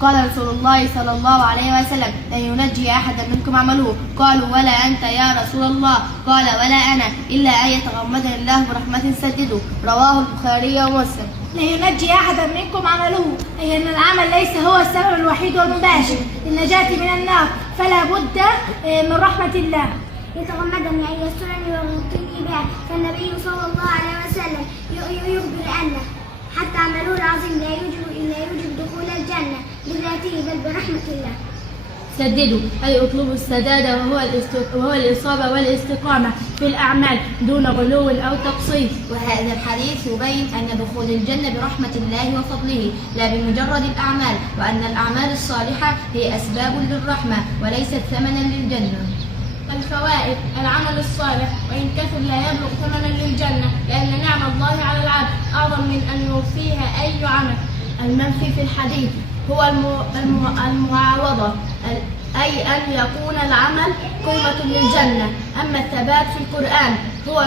قال رسول الله صلى الله عليه وسلم: لن ينجي أحدا منكم عمله. قالوا: ولا أنت يا رسول الله؟ قال: ولا أنا، إلا أن يتغمدني الله برحمة سدده. رواه البخاري ومسلم. لا ينجي أحدا منكم عمله، أي أن العمل ليس هو السبب الوحيد والمباشر للنجاة من النار، فلا بد من رحمة الله. يتغمدني أن يسترني ويغطيني بها، فالنبي صلى الله عليه وسلم يخبر أنه حتى عمله العظيم لا يوجب دخول الجنة بذاته بل برحمة الله. سددوا أي اطلبوا السداد، وهو الإصابة والاستقامة في الأعمال دون غلو أو تقصير. وهذا الحديث يبين أن دخول الجنة برحمة الله وفضله لا بمجرد الأعمال، وأن الأعمال الصالحة هي أسباب للرحمة وليست ثمنا للجنة. الفوائد: العمل الصالح وإن كثر لا يبلغ ثمنا للجنة، لأن نعم الله على العبد أعظم من أن يوفيها أي عمل. المنفي في الحديث هو المعاوضة، أي أن يكون العمل قيمة للجنة. أما الثبات في القرآن هو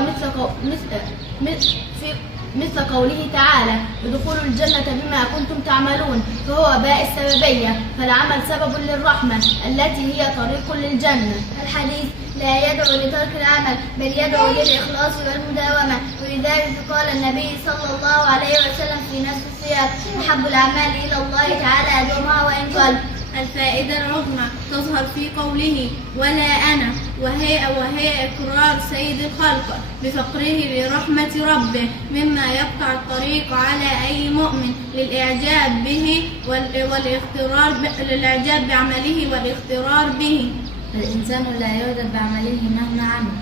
مثل قوله تعالى: ادخلوا الجنة بما كنتم تعملون، فهو باء السببية، فالعمل سبب للرحمة التي هي طريق للجنة. الحديث لا يدعو لترك العمل بل يدعو للإخلاص والمداومة، ولذلك قال النبي صلى الله عليه وسلم في نفس السياق: أحب الأعمال إلى الله تعالى أدومها وإن قل. الفائدة العظمى تظهر في قوله: ولا أنا، وهي إقرار سيد الخلق بفقره لرحمة ربه، مما يقطع الطريق على أي مؤمن للإعجاب به للإعجاب بعمله والاغترار به. الإنسان لا يعجب بعمله مهما عمل.